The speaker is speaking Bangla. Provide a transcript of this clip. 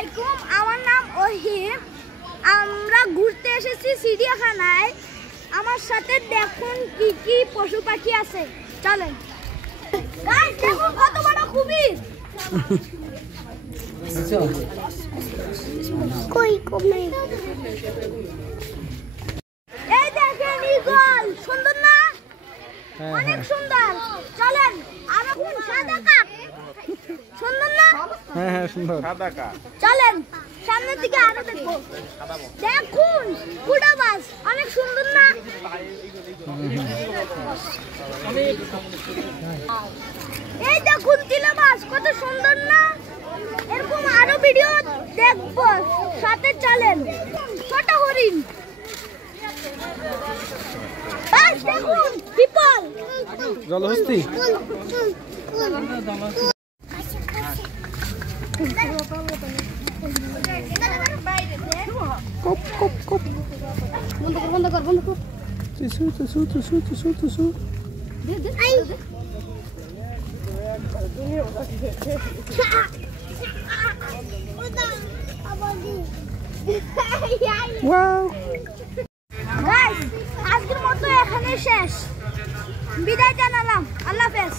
আলাইকুম, আমার নাম ওহিম। আমরা ঘুরতে এসেছি চিড়িয়াখানায়। আমার সাথে দেখুন কি কি পশু পাখি আছে, চলেন। গাইস দেখুন কত বড় কুমির। কই কুমির? এই দেখেন ঈগল, সুন্দর না? অনেক সুন্দর। চলেন আমরা কোন সাদা কাক, সুন্দর না? হ্যাঁ হ্যাঁ সুন্দর। সাদা কাক। চলেন সামনের দিকে আরো দেখবো। দেখুন কুড়া মাছ, অনেক সুন্দর না? এই দেখুন তিলা মাছ, কত সুন্দর না? এরকম আরো ভিডিও দেখবো, সাথে চলেন। ছোট হরিণ, গাইস দেখুন পিপল, জলহস্তি। কপ কপ কপ। বন্ধ কর বন্ধ কর। তুসু। I wow. গাইস আজকের মতো এখানে শেষ, বিদায় জানালাম, আল্লাহ হাফেজ।